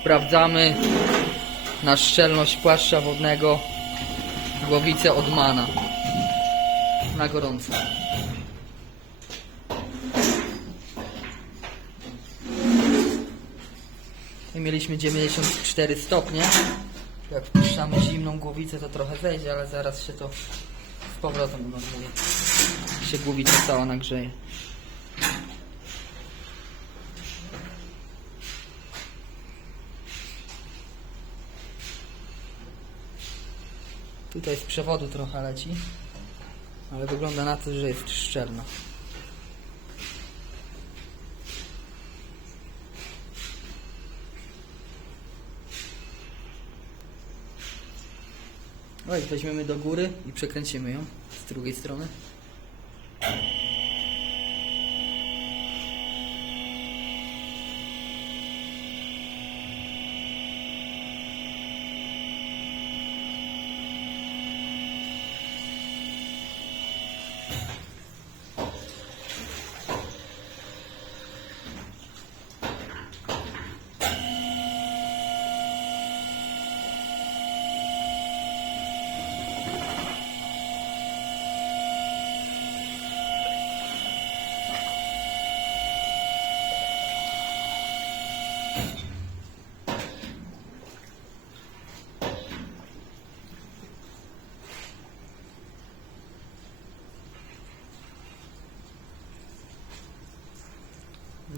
Sprawdzamy na szczelność płaszcza wodnego głowicę od mana. Na gorąco. I mieliśmy 94 stopnie. Jak wpuszczamy zimną głowicę, to trochę zejdzie, ale zaraz się to z powrotem unormuje. Się głowica cała nagrzeje. Tutaj z przewodu trochę leci, ale wygląda na to, że jest szczelna. Oj, weźmiemy do góry i przekręcimy ją z drugiej strony.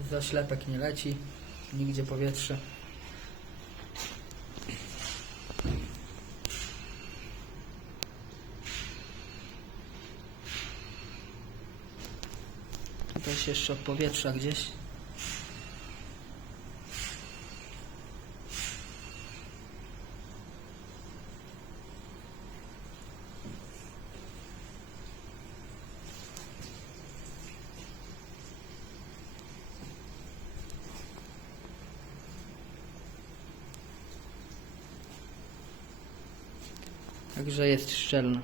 Zaślepek nie leci, nigdzie powietrze. Tutaj jeszcze od powietrza gdzieś. Także jest szczelna.